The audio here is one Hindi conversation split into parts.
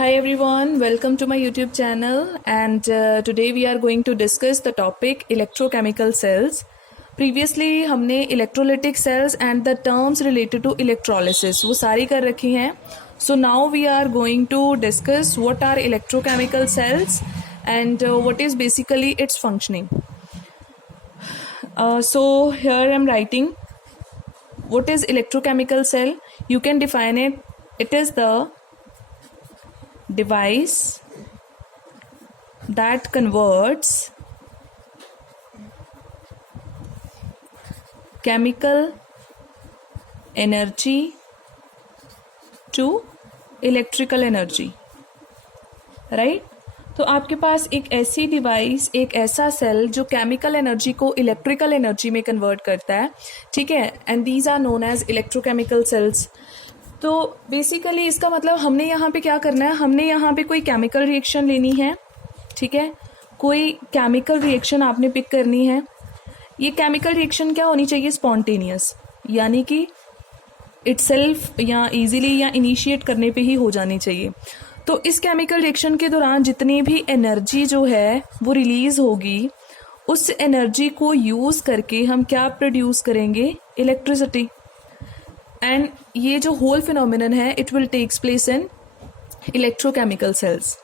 Hi everyone, welcome to my YouTube channel and today we are going to discuss the topic electrochemical cells. Previously हमने electrolytic cells and the terms related to electrolysis वो सारी कर रखी हैं. So now we are going to discuss what are electrochemical cells and what is basically its functioning. So here I am writing what is electrochemical cell. You can define it. It is the device that converts chemical energy to electrical energy, right? तो आपके पास एक ऐसी डिवाइस, एक ऐसा सेल जो केमिकल एनर्जी को इलेक्ट्रिकल एनर्जी में कन्वर्ट करता है, ठीक है, and these are known as electrochemical cells. तो बेसिकली इसका मतलब हमने यहाँ पे क्या करना है, हमने यहाँ पे कोई केमिकल रिएक्शन लेनी है, ठीक है, कोई केमिकल रिएक्शन आपने पिक करनी है. ये केमिकल रिएक्शन क्या होनी चाहिए, स्पॉन्टेनियस, यानी कि इटसेल्फ या इजीली या इनिशिएट करने पे ही हो जानी चाहिए. तो इस केमिकल रिएक्शन के दौरान जितनी भी एनर्जी जो है वो रिलीज होगी, उस एनर्जी को यूज़ करके हम क्या प्रोड्यूस करेंगे, इलेक्ट्रिसिटी. एंड ये जो होल फिनोमिनन है it will takes place in electrochemical cells.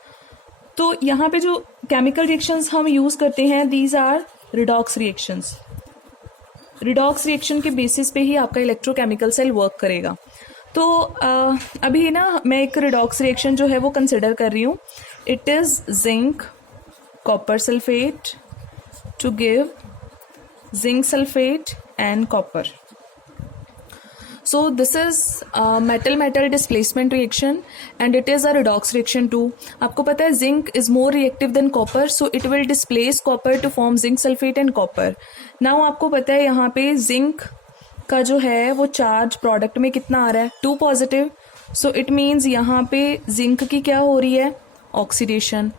तो यहाँ पे जो केमिकल रिएक्शंस हम यूज़ करते हैं these are redox reactions. Redox reaction के बेसिस पे ही आपका इलेक्ट्रोकेमिकल सेल वर्क करेगा. तो अभी ना मैं एक रिडॉक्स रिएक्शन जो है वो कंसिडर कर रही हूँ. It is zinc copper sulphate to give zinc sulphate and copper. So this is metal displacement reaction and it is a redox reaction too. आपको पता है zinc is more reactive than copper, so it will displace copper to form zinc sulfate and copper. Now आपको पता है यहाँ पे zinc का जो है वो चार्ज प्रोडक्ट में कितना आ रहा है, 2 पॉजिटिव. सो इट मीन्स यहाँ पे जिंक की क्या हो रही है, ऑक्सीडेशन.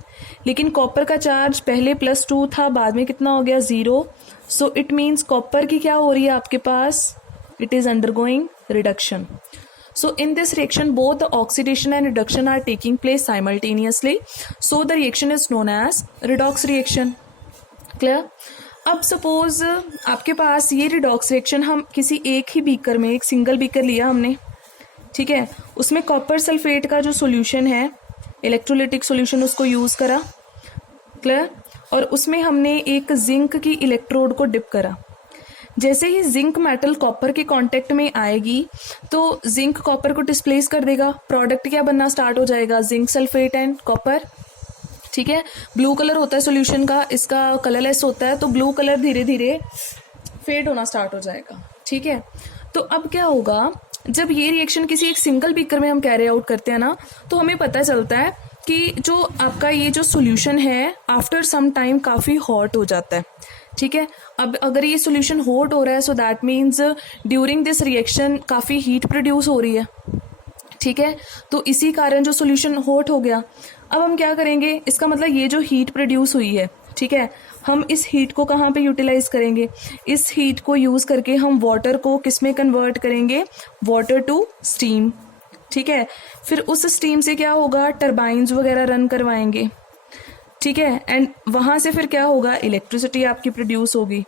लेकिन कॉपर का चार्ज पहले +2 था, बाद में कितना हो गया, 0. सो इट मीन्स कॉपर की क्या हो रही है आपके पास, it is undergoing reduction. So in this reaction both the oxidation and reduction are taking place simultaneously, so the reaction is known as redox reaction. Clear? अब सपोज आपके पास ये रिडॉक्स रिएक्शन हम किसी एक ही बीकर में, एक सिंगल बीकर लिया हमने, ठीक है, उसमें कॉपर सल्फेट का जो सॉल्यूशन है, इलेक्ट्रोलिटिक सॉल्यूशन, उसको यूज़ करा. क्लियर? और उसमें हमने एक जिंक की इलेक्ट्रोड को डिप करा. जैसे ही जिंक मेटल कॉपर के कांटेक्ट में आएगी तो जिंक कॉपर को डिस्प्लेस कर देगा, प्रोडक्ट क्या बनना स्टार्ट हो जाएगा, जिंक सल्फेट एंड कॉपर. ठीक है, ब्लू कलर होता है सॉल्यूशन का, इसका कलरलेस होता है, तो ब्लू कलर धीरे धीरे फेड होना स्टार्ट हो जाएगा. ठीक है, तो अब क्या होगा, जब ये रिएक्शन किसी एक सिंगल बीकर में हम कैरी आउट करते हैं ना, तो हमें पता चलता है कि जो आपका ये जो सॉल्यूशन है आफ्टर सम टाइम काफ़ी हॉट हो जाता है. ठीक है, अब अगर ये सॉल्यूशन हॉट हो रहा है so that means during this reaction काफ़ी हीट प्रोड्यूस हो रही है. ठीक है, तो इसी कारण जो सॉल्यूशन हॉट हो गया. अब हम क्या करेंगे, इसका मतलब ये जो हीट प्रोड्यूस हुई है, ठीक है, हम इस हीट को कहाँ पे यूटिलाइज करेंगे, इस हीट को यूज़ करके हम वाटर को किस में कन्वर्ट करेंगे, वाटर टू स्टीम. ठीक है, फिर उस स्टीम से क्या होगा, टरबाइन्स वगैरह रन करवाएंगे. ठीक है, एंड वहाँ से फिर क्या होगा, इलेक्ट्रिसिटी आपकी प्रोड्यूस होगी.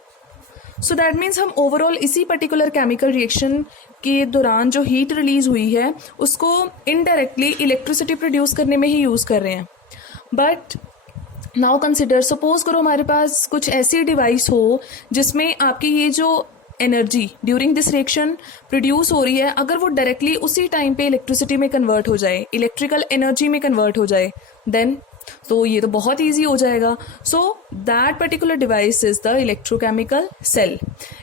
सो दैट मीन्स हम ओवरऑल इसी पर्टिकुलर केमिकल रिएक्शन के दौरान जो हीट रिलीज हुई है उसको इनडायरेक्टली इलेक्ट्रिसिटी प्रोड्यूस करने में ही यूज़ कर रहे हैं. बट नाउ कंसिडर, सपोज करो हमारे पास कुछ ऐसी डिवाइस हो जिसमें आपकी ये जो energy during this reaction produce हो रही है, अगर वो डायरेक्टली उसी टाइम पे इलेक्ट्रिसिटी में कन्वर्ट हो जाए, इलेक्ट्रिकल एनर्जी में कन्वर्ट हो जाए, देन तो ये तो बहुत ईजी हो जाएगा. So that particular device is the electrochemical cell.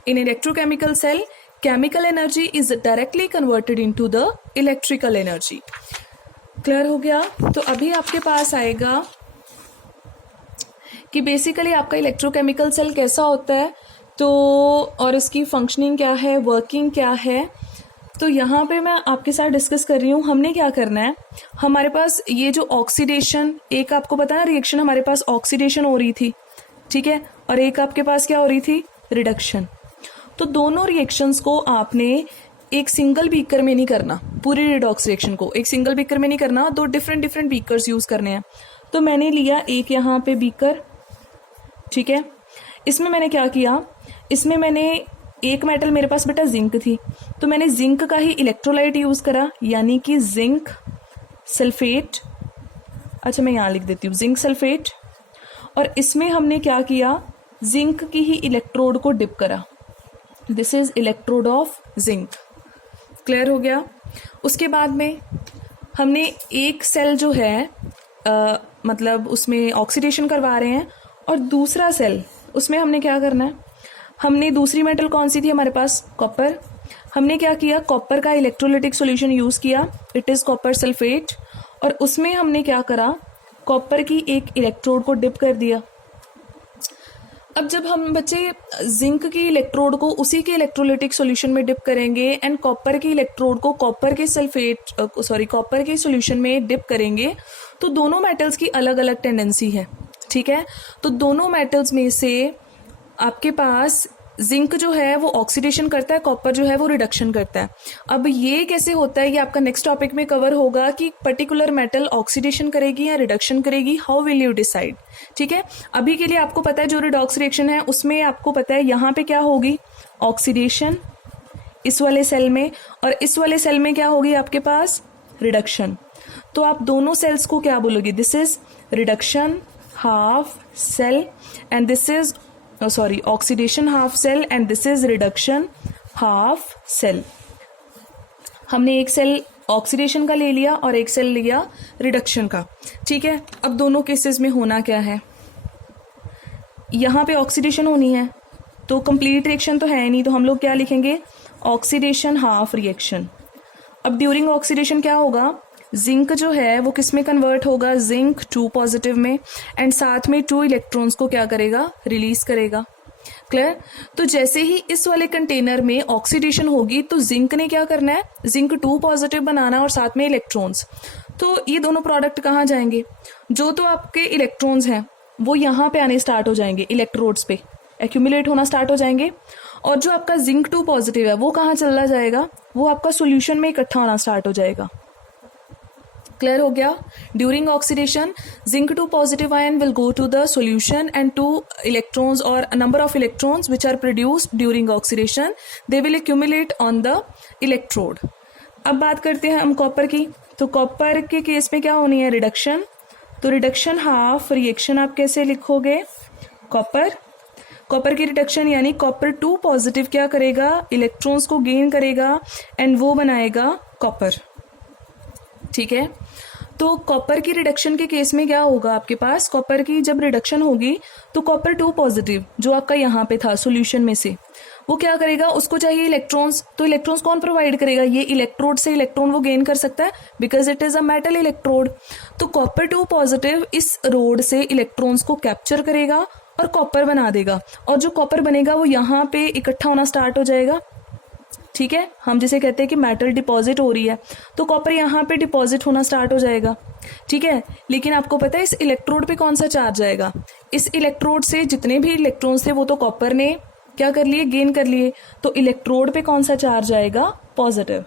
In electrochemical cell chemical energy is directly converted into the electrical energy. Clear हो गया? तो अभी आपके पास आएगा कि बेसिकली आपका इलेक्ट्रोकेमिकल सेल कैसा होता है, तो और इसकी फंक्शनिंग क्या है, वर्किंग क्या है. तो यहाँ पे मैं आपके साथ डिस्कस कर रही हूँ. हमने क्या करना है, हमारे पास ये जो ऑक्सीडेशन, एक आपको पता है रिएक्शन हमारे पास ऑक्सीडेशन हो रही थी, ठीक है, और एक आपके पास क्या हो रही थी, रिडक्शन. तो दोनों रिएक्शंस को आपने एक सिंगल बीकर में नहीं करना, पूरी रिडॉक्स रिएक्शन को एक सिंगल बीकर में नहीं करना, दो डिफरेंट डिफरेंट बीकर्स यूज़ करने हैं। तो मैंने लिया एक यहाँ पे बीकर, ठीक है। इसमें मैंने क्या किया, इसमें मैंने एक मेटल मेरे पास बेटा जिंक थी, तो मैंने जिंक का ही इलेक्ट्रोलाइट यूज़ करा, यानी कि जिंक सल्फेट। अच्छा मैं यहाँ लिख देती हूँ जिंक सल्फेट। और इसमें हमने क्या किया, जिंक की ही इलेक्ट्रोड को डिप करा। This is electrode of zinc. Clear हो गया। उसके बाद में हमने एक सेल जो है मतलब उसमें ऑक्सीडेशन करवा रहे हैं, और दूसरा सेल उसमें हमने क्या करना है, हमने दूसरी मेटल कौन सी थी हमारे पास, कॉपर। हमने क्या किया, कॉपर का इलेक्ट्रोलिटिक सॉल्यूशन यूज़ किया, इट इज़ कॉपर सल्फेट। और उसमें हमने क्या करा, कॉपर की एक इलेक्ट्रोड को डिप कर दिया। अब जब हम बच्चे जिंक की इलेक्ट्रोड को उसी के इलेक्ट्रोलिटिक सॉल्यूशन में डिप करेंगे एंड कॉपर की इलेक्ट्रोड को कॉपर के कॉपर के सॉल्यूशन में डिप करेंगे, तो दोनों मेटल्स की अलग अलग टेंडेंसी है, ठीक है। तो दोनों मेटल्स में से आपके पास जिंक जो है वो ऑक्सीडेशन करता है, कॉपर जो है वो रिडक्शन करता है। अब ये कैसे होता है, ये आपका नेक्स्ट टॉपिक में कवर होगा कि पर्टिकुलर मेटल ऑक्सीडेशन करेगी या रिडक्शन करेगी, हाउ विल यू डिसाइड, ठीक है। अभी के लिए आपको पता है जो रिडॉक्स रिएक्शन है उसमें आपको पता है यहाँ पे क्या होगी, ऑक्सीडेशन इस वाले सेल में, और इस वाले सेल में क्या होगी आपके पास, रिडक्शन। तो आप दोनों सेल्स को क्या बोलोगे, this is reduction half cell and this is oxidation half cell and this is reduction half cell. हमने एक सेल ऑक्सीडेशन का ले लिया और एक सेल लिया रिडक्शन का, ठीक है। अब दोनों केसेस में होना क्या है, यहाँ पे ऑक्सीडेशन होनी है, तो कंप्लीट रिएक्शन तो है नहीं, तो हम लोग क्या लिखेंगे, ऑक्सीडेशन हाफ रिएक्शन। अब ड्यूरिंग ऑक्सीडेशन क्या होगा, जिंक जो है वो किस में कन्वर्ट होगा, जिंक 2 पॉजिटिव में, एंड साथ में 2 इलेक्ट्रॉन्स को क्या करेगा, रिलीज करेगा। क्लियर। तो जैसे ही इस वाले कंटेनर में ऑक्सीडेशन होगी तो जिंक ने क्या करना है, जिंक 2 पॉजिटिव बनाना और साथ में इलेक्ट्रॉन्स। तो ये दोनों प्रोडक्ट कहाँ जाएंगे, जो तो आपके इलेक्ट्रॉन्स हैं वो यहाँ पे आने स्टार्ट हो जाएंगे, इलेक्ट्रोड्स पे एक्यूमुलेट होना स्टार्ट हो जाएंगे, और जो आपका जिंक 2 पॉजिटिव है वो कहाँ चला जाएगा, वो आपका सोल्यूशन में इकट्ठा होना स्टार्ट हो जाएगा। क्लियर हो गया। During oxidation zinc 2 positive ion will go to the solution and 2 electrons और number of electrons which are produced during oxidation they will accumulate on the electrode. अब बात करते हैं हम कॉपर की। तो कॉपर के केस में क्या होनी है, रिडक्शन। तो रिडक्शन हाफ रिएक्शन आप कैसे लिखोगे, कॉपर की रिडक्शन यानी कॉपर 2 पॉजिटिव क्या करेगा, इलेक्ट्रॉन्स को गेन करेगा एंड वो बनाएगा कॉपर, ठीक है। तो कॉपर की रिडक्शन के केस में क्या होगा, आपके पास कॉपर की जब रिडक्शन होगी तो कॉपर 2 पॉजिटिव जो आपका यहाँ पे था सॉल्यूशन में से, वो क्या करेगा, उसको चाहिए इलेक्ट्रॉन्स, तो इलेक्ट्रॉन्स कौन प्रोवाइड करेगा, ये इलेक्ट्रोड से इलेक्ट्रॉन वो गेन कर सकता है because it is a metal electrode. तो कॉपर 2 पॉजिटिव इस रोड से इलेक्ट्रॉन्स को कैप्चर करेगा और कॉपर बना देगा, और जो कॉपर बनेगा वो यहाँ पे इकट्ठा होना स्टार्ट हो जाएगा, ठीक है। हम जिसे कहते हैं कि मेटल डिपॉजिट हो रही है, तो कॉपर यहाँ पे डिपॉजिट होना स्टार्ट हो जाएगा, ठीक है। लेकिन आपको पता है इस इलेक्ट्रोड पे कौन सा चार्ज आएगा, इस इलेक्ट्रोड से जितने भी इलेक्ट्रॉन्स थे वो तो कॉपर ने क्या कर लिए, गेन कर लिए, तो इलेक्ट्रोड पे कौन सा चार्ज आएगा, पॉजिटिव।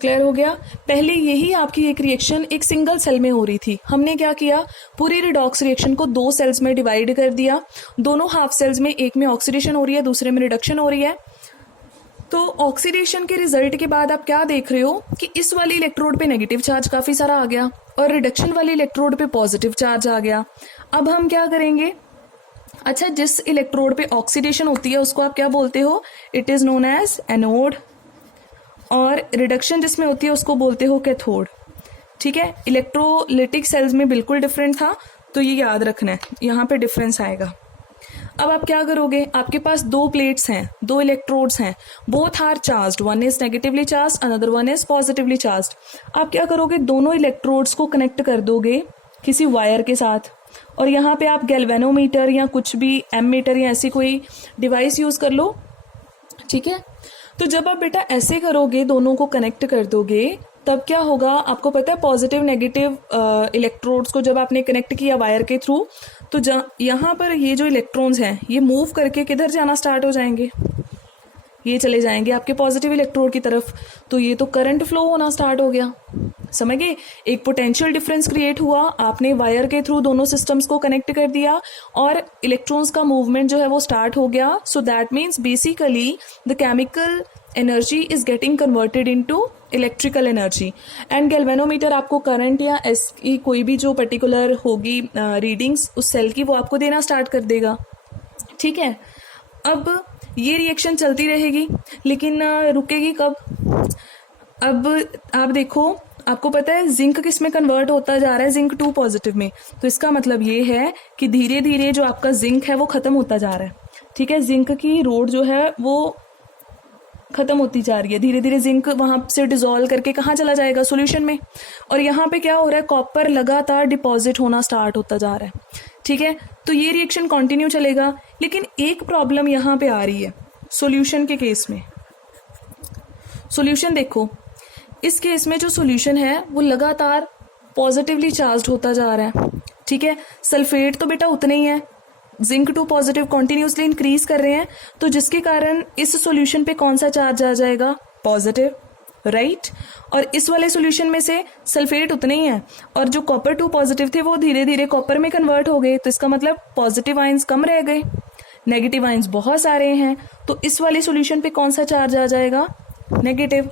क्लियर हो गया। पहले यही आपकी एक रिएक्शन एक सिंगल सेल में हो रही थी, हमने क्या किया, पूरी रिडॉक्स रिएक्शन को 2 सेल्स में डिवाइड कर दिया, दोनों हाफ सेल्स में एक में ऑक्सीडेशन हो रही है दूसरे में रिडक्शन हो रही है। तो ऑक्सीडेशन के रिजल्ट के बाद आप क्या देख रहे हो कि इस वाली इलेक्ट्रोड पे नेगेटिव चार्ज काफी सारा आ गया और रिडक्शन वाली इलेक्ट्रोड पे पॉजिटिव चार्ज आ गया। अब हम क्या करेंगे, अच्छा जिस इलेक्ट्रोड पे ऑक्सीडेशन होती है उसको आप क्या बोलते हो, it is known as anode, और रिडक्शन जिसमें होती है उसको बोलते हो कैथोड, ठीक है। इलेक्ट्रोलिटिक सेल्स में बिल्कुल डिफरेंट था, तो ये याद रखना है, यहाँ पे डिफरेंस आएगा। अब आप क्या करोगे, आपके पास 2 प्लेट्स हैं, 2 इलेक्ट्रोड्स हैं, both are charged, one is negatively charged another one is positively charged. आप क्या करोगे, दोनों इलेक्ट्रोड्स को कनेक्ट कर दोगे किसी वायर के साथ, और यहाँ पे आप गैल्वेनोमीटर या कुछ भी एमीटर या ऐसी कोई डिवाइस यूज कर लो, ठीक है। तो जब आप बेटा ऐसे करोगे, दोनों को कनेक्ट कर दोगे, तब क्या होगा, आपको पता है पॉजिटिव नेगेटिव इलेक्ट्रोड्स को जब आपने कनेक्ट किया वायर के थ्रू, तो यहाँ पर ये जो इलेक्ट्रॉन्स हैं ये मूव करके किधर जाना स्टार्ट हो जाएंगे, ये चले जाएंगे आपके पॉजिटिव इलेक्ट्रोड की तरफ, तो ये तो करंट फ्लो होना स्टार्ट हो गया। समझ गए, एक पोटेंशियल डिफरेंस क्रिएट हुआ, आपने वायर के थ्रू दोनों सिस्टम्स को कनेक्ट कर दिया और इलेक्ट्रॉन्स का मूवमेंट जो है वो स्टार्ट हो गया। So that means basically the chemical energy is getting converted into electrical energy. And galvanometer आपको करंट या एस की कोई भी जो पर्टिकुलर होगी रीडिंग्स उस सेल की वो आपको देना स्टार्ट कर देगा। ठीक है, अब ये रिएक्शन चलती रहेगी, लेकिन रुकेगी कब? अब आप देखो, आपको पता है जिंक किस में कन्वर्ट होता जा रहा है, जिंक 2 पॉजिटिव में। तो इसका मतलब ये है कि धीरे धीरे जो आपका जिंक है वो खत्म होता जा रहा है। ठीक है, जिंक की रोड जो है वो खत्म होती जा रही है धीरे धीरे। जिंक वहां से डिसॉल्व करके कहाँ चला जाएगा? सॉल्यूशन में। और यहाँ पे क्या हो रहा है? कॉपर लगातार डिपॉजिट होना स्टार्ट होता जा रहा है। ठीक है, तो ये रिएक्शन कंटिन्यू चलेगा, लेकिन एक प्रॉब्लम यहाँ पे आ रही है सॉल्यूशन के केस में। सॉल्यूशन देखो, इस केस में जो सॉल्यूशन है वो लगातार पॉजिटिवली चार्ज होता जा रहा है। ठीक है, सल्फेट तो बेटा उतना ही है, जिंक 2 पॉजिटिव कॉन्टिन्यूसली इंक्रीज कर रहे हैं, तो जिसके कारण इस सॉल्यूशन पे कौन सा चार्ज आ जाएगा? Positive, right. और इस वाले सॉल्यूशन में से सल्फेट उतने ही है, और जो कॉपर 2 पॉजिटिव थे वो धीरे धीरे कॉपर में कन्वर्ट हो गए, तो इसका मतलब पॉजिटिव आयंस कम रह गए, नेगेटिव आयंस बहुत सारे हैं, तो इस वाले सॉल्यूशन पे कौन सा चार्ज आ जाएगा? नेगेटिव।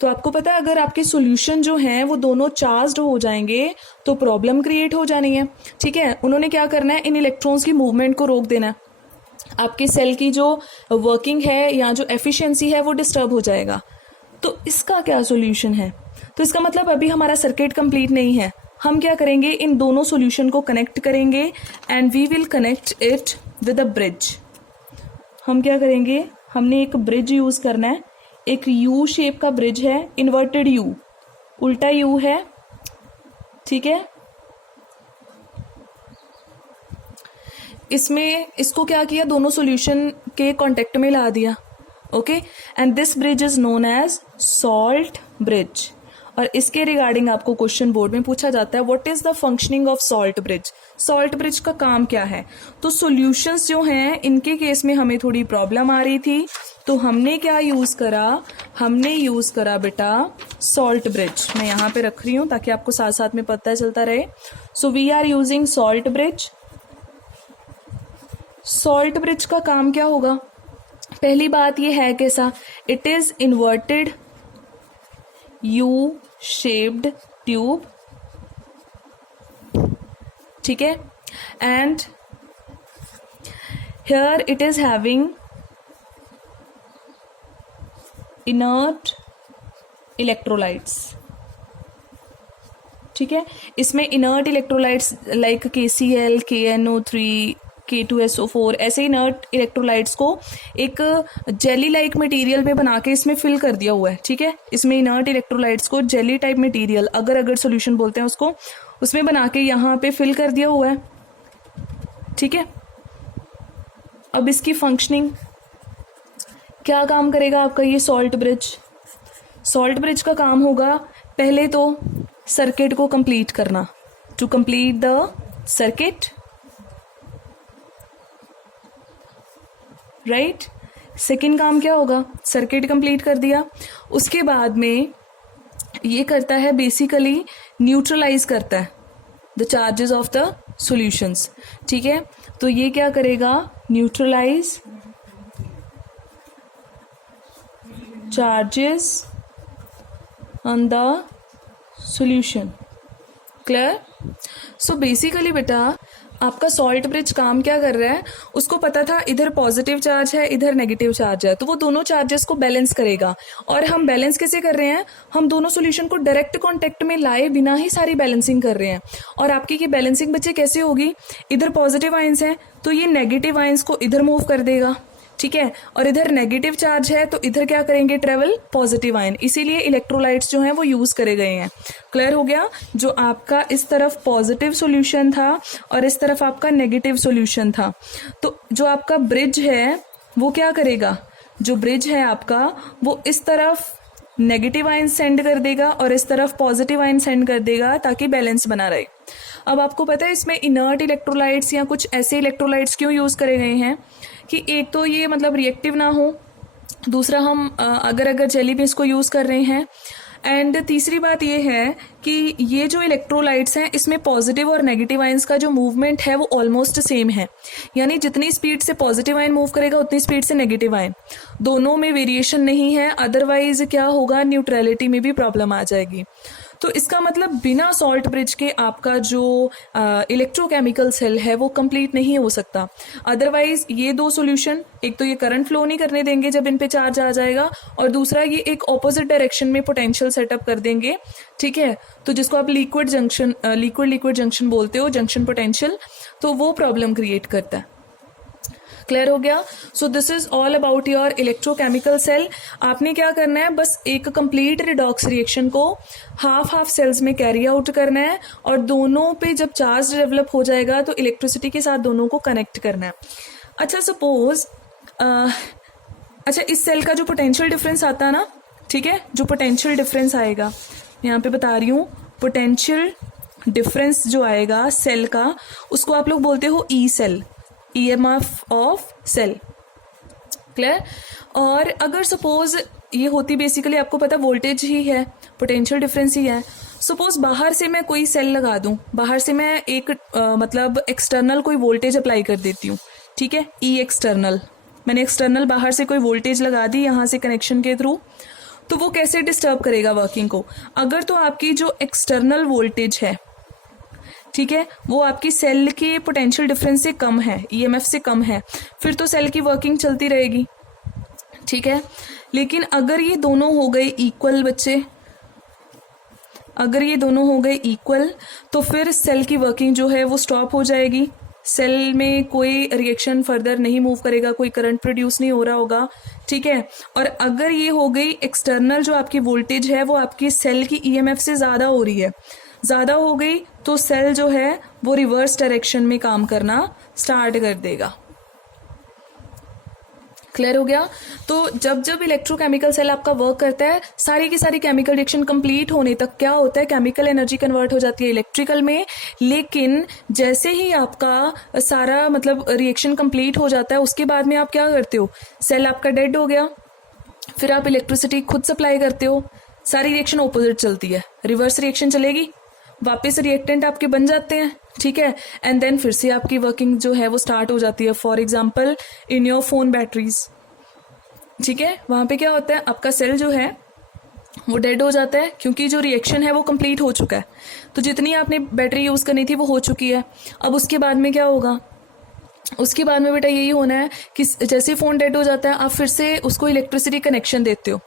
तो आपको पता है अगर आपके सॉल्यूशन जो हैं वो दोनों चार्ज्ड हो जाएंगे तो प्रॉब्लम क्रिएट हो जानी है। ठीक है, उन्होंने क्या करना है? इन इलेक्ट्रॉन्स की मूवमेंट को रोक देना है, आपके सेल की जो वर्किंग है या जो एफिशिएंसी है वो डिस्टर्ब हो जाएगा। तो इसका क्या सॉल्यूशन है? तो इसका मतलब अभी हमारा सर्किट कंप्लीट नहीं है। हम क्या करेंगे? इन दोनों सॉल्यूशन को कनेक्ट करेंगे and we will connect it with a bridge. हम क्या करेंगे? हमने एक ब्रिज यूज करना है, एक यू शेप का ब्रिज है, इन्वर्टेड यू, उल्टा यू है। ठीक है, इसमें इसको क्या किया? दोनों सॉल्यूशन के कांटेक्ट में ला दिया। Okay, and this bridge is known as salt bridge. और इसके रिगार्डिंग आपको क्वेश्चन बोर्ड में पूछा जाता है, what is the functioning of salt bridge? Salt bridge का काम क्या है? तो सॉल्यूशंस जो हैं इनके केस में हमें थोड़ी प्रॉब्लम आ रही थी, तो हमने क्या यूज करा? हमने यूज करा बेटा सॉल्ट ब्रिज। मैं यहाँ पे रख रही हूँ ताकि आपको साथ साथ में पता चलता रहे। So we are using salt bridge. Salt bridge का काम क्या होगा? पहली बात ये है कैसा? It is inverted U shaped tube. ठीक है, and here it is having inert electrolytes. ठीक है, इसमें inert electrolytes like KCl, KNO3, K2SO4 ऐसे इनर्ट इलेक्ट्रोलाइट्स को एक जेली लाइक मटेरियल में बना के इसमें फिल कर दिया हुआ है। ठीक है, इसमें इनर्ट इलेक्ट्रोलाइट्स को जेली टाइप मटेरियल, अगर सॉल्यूशन बोलते हैं उसको, उसमें बना के यहाँ पे फिल कर दिया हुआ है। ठीक है, अब इसकी फंक्शनिंग क्या काम करेगा आपका ये सॉल्ट ब्रिज? सॉल्ट ब्रिज का काम होगा पहले तो सर्किट को कंप्लीट करना, to complete the circuit, right. Second काम क्या होगा? सर्किट कंप्लीट कर दिया, उसके बाद में ये करता है बेसिकली न्यूट्रलाइज करता है the charges of the solutions. ठीक है, तो ये क्या करेगा? Neutralise charges on the solution. Clear? So basically बेटा आपका सॉल्ट ब्रिज काम क्या कर रहा है? उसको पता था इधर पॉजिटिव चार्ज है, इधर नेगेटिव चार्ज है, तो वो दोनों चार्जेस को बैलेंस करेगा। और हम बैलेंस कैसे कर रहे हैं? हम दोनों सॉल्यूशन को डायरेक्ट कांटेक्ट में लाए बिना ही सारी बैलेंसिंग कर रहे हैं। और आपकी ये बैलेंसिंग बच्चे कैसे होगी? इधर पॉजिटिव आयंस है तो ये नेगेटिव आयंस को इधर मूव कर देगा। ठीक है, और इधर नेगेटिव चार्ज है तो इधर क्या करेंगे? Travel positive ion. इसीलिए इलेक्ट्रोलाइट्स जो हैं वो यूज करे गए हैं। क्लियर हो गया? जो आपका इस तरफ पॉजिटिव सॉल्यूशन था और इस तरफ आपका नेगेटिव सॉल्यूशन था, तो जो आपका ब्रिज है वो क्या करेगा? जो ब्रिज है आपका वो इस तरफ नेगेटिव आयन सेंड कर देगा और इस तरफ पॉजिटिव आयन सेंड कर देगा ताकि बैलेंस बना रहे। अब आपको पता है इसमें इनर्ट इलेक्ट्रोलाइट्स या कुछ ऐसे इलेक्ट्रोलाइट्स क्यों यूज करे गए हैं कि एक तो ये मतलब रिएक्टिव ना हो, दूसरा हम अगर जेली बेस को यूज़ कर रहे हैं। एंड तीसरी बात ये है कि ये जो इलेक्ट्रोलाइट्स हैं इसमें पॉजिटिव और नेगेटिव आयंस का जो मूवमेंट है वो ऑलमोस्ट सेम है, यानी जितनी स्पीड से पॉजिटिव आयन मूव करेगा उतनी स्पीड से नेगेटिव आयन, दोनों में वेरिएशन नहीं है। अदरवाइज क्या होगा, न्यूट्रलिटी में भी प्रॉब्लम आ जाएगी। तो इसका मतलब बिना सॉल्ट ब्रिज के आपका जो इलेक्ट्रोकेमिकल सेल है वो कंप्लीट नहीं हो सकता। अदरवाइज ये दो सॉल्यूशन, एक तो ये करंट फ्लो नहीं करने देंगे जब इन पे चार्ज आ जाएगा, और दूसरा ये एक ऑपोजिट डायरेक्शन में पोटेंशियल सेटअप कर देंगे, ठीक है। तो जिसको आप लिक्विड जंक्शन बोलते हो, जंक्शन पोटेंशियल, तो वो प्रॉब्लम क्रिएट करता है। क्लियर हो गया? So this is all about your electrochemical cell. आपने क्या करना है, बस एक कंप्लीट रिडॉक्स रिएक्शन को हाफ सेल्स में कैरी आउट करना है, और दोनों पे जब चार्ज डेवलप हो जाएगा तो इलेक्ट्रिसिटी के साथ दोनों को कनेक्ट करना है। अच्छा सपोज अच्छा इस सेल का जो पोटेंशियल डिफरेंस आता है ना, ठीक है, जो पोटेंशियल डिफरेंस आएगा यहाँ पे बता रही हूँ, पोटेंशियल डिफरेंस जो आएगा सेल का, उसको आप लोग बोलते हो E cell, EMF of cell. Clear? और अगर सपोज ये होती, बेसिकली आपको पता वोल्टेज ही है, पोटेंशियल डिफरेंस ही है। सपोज बाहर से मैं कोई सेल लगा दूं, बाहर से मैं एक मतलब एक्सटर्नल कोई वोल्टेज अप्लाई कर देती हूँ, ठीक है, ई एक्सटर्नल, मैंने एक्सटर्नल बाहर से कोई वोल्टेज लगा दी यहाँ से कनेक्शन के थ्रू, तो वो कैसे डिस्टर्ब करेगा वर्किंग को? अगर तो आपकी जो एक्सटर्नल वोल्टेज है, ठीक है, वो आपकी सेल के पोटेंशियल डिफरेंस से कम है, EMF से कम है, फिर तो सेल की वर्किंग चलती रहेगी, ठीक है। लेकिन अगर ये दोनों हो गए इक्वल बच्चे, अगर ये दोनों हो गए इक्वल, तो फिर सेल की वर्किंग जो है वो स्टॉप हो जाएगी, सेल में कोई रिएक्शन फर्दर नहीं मूव करेगा, कोई करंट प्रोड्यूस नहीं हो रहा होगा, ठीक है। और अगर ये हो गई एक्सटर्नल, जो आपकी वोल्टेज है वो आपकी सेल की EMF से ज़्यादा हो रही है, ज़्यादा हो गई, तो सेल जो है वो रिवर्स डायरेक्शन में काम करना स्टार्ट कर देगा। क्लियर हो गया? तो जब जब इलेक्ट्रोकेमिकल सेल आपका वर्क करता है, सारी की सारी केमिकल रिएक्शन कंप्लीट होने तक क्या होता है, केमिकल एनर्जी कन्वर्ट हो जाती है इलेक्ट्रिकल में। लेकिन जैसे ही आपका सारा मतलब रिएक्शन कंप्लीट हो जाता है, उसके बाद में आप क्या करते हो, सेल आपका डेड हो गया, फिर आप इलेक्ट्रिसिटी खुद सप्लाई करते हो, सारी रिएक्शन ऑपोजिट चलती है, रिवर्स रिएक्शन चलेगी, वापस रिएक्टेंट आपके बन जाते हैं, ठीक है, एंड देन फिर से आपकी वर्किंग जो है वो स्टार्ट हो जाती है। For example in your phone batteries, ठीक है, वहां पे क्या होता है, आपका सेल जो है वो डेड हो जाता है, क्योंकि जो रिएक्शन है वो कंप्लीट हो चुका है, तो जितनी आपने बैटरी यूज करनी थी वो हो चुकी है। अब उसके बाद में क्या होगा, उसके बाद में बेटा यही होना है कि जैसे फोन डेड हो जाता है, आप फिर से उसको इलेक्ट्रिसिटी कनेक्शन देते हो,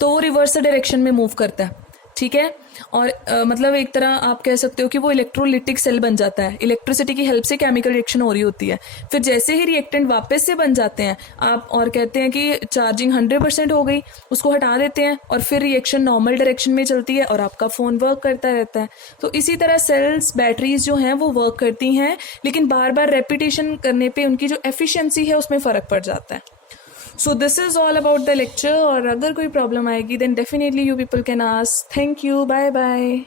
तो वो रिवर्स डायरेक्शन में मूव करता है, ठीक है। और मतलब एक तरह आप कह सकते हो कि वो इलेक्ट्रोलिटिक सेल बन जाता है, इलेक्ट्रिसिटी की हेल्प से केमिकल रिएक्शन हो रही होती है। फिर जैसे ही रिएक्टेंट वापस से बन जाते हैं आप, और कहते हैं कि चार्जिंग 100% हो गई, उसको हटा देते हैं, और फिर रिएक्शन नॉर्मल डायरेक्शन में चलती है और आपका फोन वर्क करता रहता है। तो इसी तरह सेल्स, बैटरीज जो हैं वो वर्क करती हैं, लेकिन बार बार रेपिटेशन करने पे उनकी जो एफिशिएंसी है उसमें फ़र्क पड़ जाता है। So this is all about the lecture, और अगर कोई प्रॉब्लम आएगी then definitely you people can ask. Thank you, bye bye.